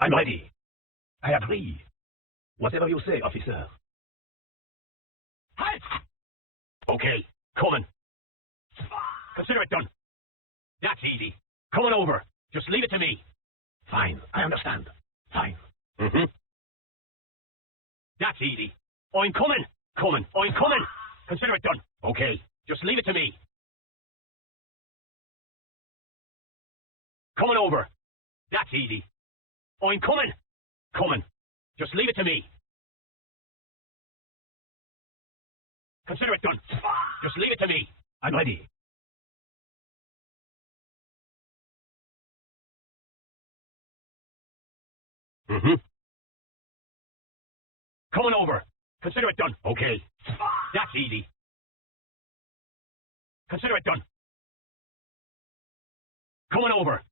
I'm ready. I agree. Whatever you say, officer. Halt! Okay, coming. Consider it done. That's easy. Coming over. Just leave it to me. Fine, I understand. Fine. That's easy. I'm coming. Coming. I'm coming. Consider it done. Okay, just leave it to me. Coming over. That's easy. I'm coming. Coming. Just leave it to me. Consider it done. Just leave it to me. I'm ready. Coming over. Consider it done. Okay. That's easy. Consider it done. Coming over.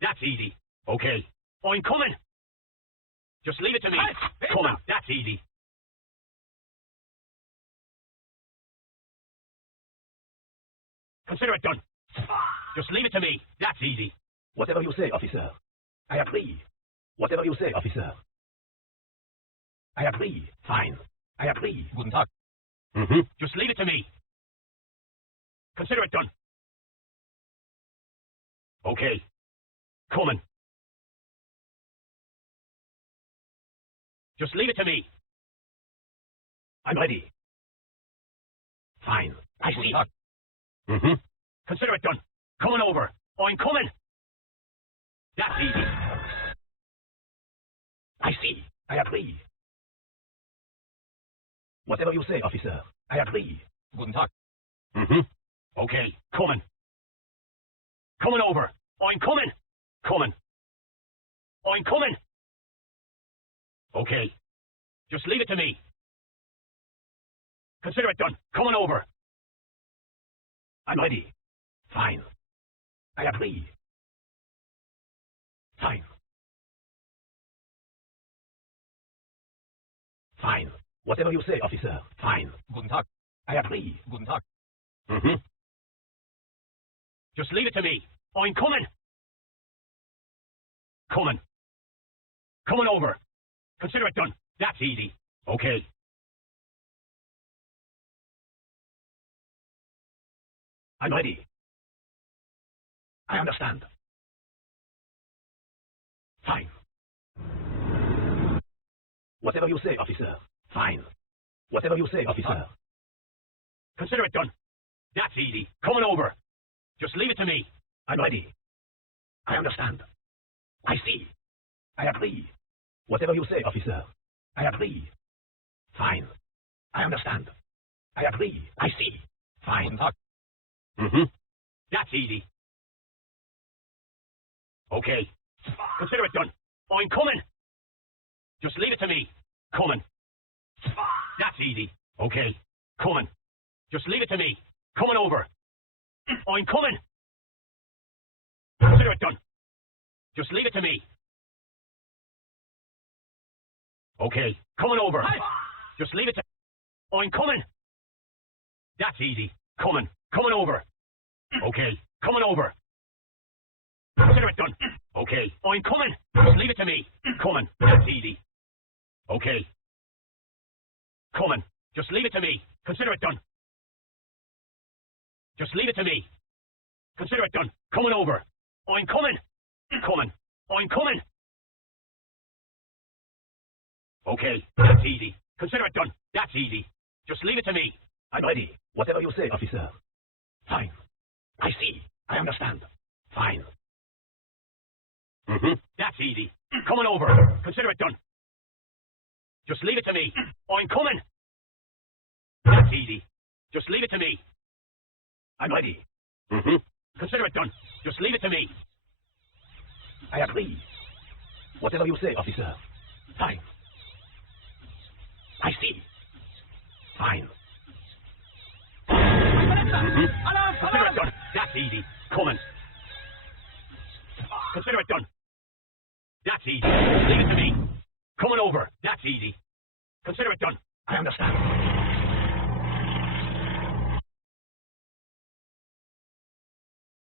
That's easy. Okay. I'm coming. Just leave it to me. Coming. That's easy. Consider it done. Just leave it to me. That's easy. Whatever you say, officer. I agree. Whatever you say, officer. I agree. Fine. I agree. Guten Tag. Just leave it to me. Consider it done. Okay. Coming. Just leave it to me. I'm ready. Fine. I see. Consider it done. Coming over. I'm coming. That's easy. I see. I agree. Whatever you say, officer. I agree. Guten Tag. Okay. Coming. Coming over. I'm coming. Coming. I'm coming. Okay. Just leave it to me. Consider it done. Coming over. I'm ready. Fine. I agree. Fine. Fine. Whatever you say, officer. Fine. Guten Tag. I agree. Guten Tag. Just leave it to me. I'm coming. Coming. Coming over. Consider it done. That's easy. Okay. I'm ready. I understand. Fine. Whatever you say, officer. Fine. Whatever you say, officer. Consider it done. That's easy. Coming over. Just leave it to me. I'm ready. I understand. I see. I agree. Whatever you say, officer. I agree. Fine. I understand. I agree. I see. Fine. That's easy. Okay. Consider it done. I'm coming. Just leave it to me. Coming. That's easy. Okay. Coming. Just leave it to me. Coming over. I'm coming. Consider it done. Just leave it to me. Okay. Coming over. Just leave it to... I'm coming. That's easy. Coming. Coming over. Okay. Coming over. Consider it done. Okay. I'm coming. Just leave it to me. Coming. That's easy. Okay. Coming. Just leave it to me. Consider it done. Just leave it to me. Consider it done. Coming over. I'm coming. Coming. I'm coming. Okay. That's easy. Consider it done. That's easy. Just leave it to me. I'm ready. Whatever you say, officer. Fine. I see. I understand. Fine. That's easy. Coming over. Consider it done. Just leave it to me. I'm coming. That's easy. Just leave it to me. I'm ready. Consider it done. Just leave it to me. I agree. Whatever you say, officer. Fine. I see. Fine. Consider it done. That's easy. Coming. Consider it done. That's easy. Leave it to me. Coming over. That's easy. Consider it done. I understand.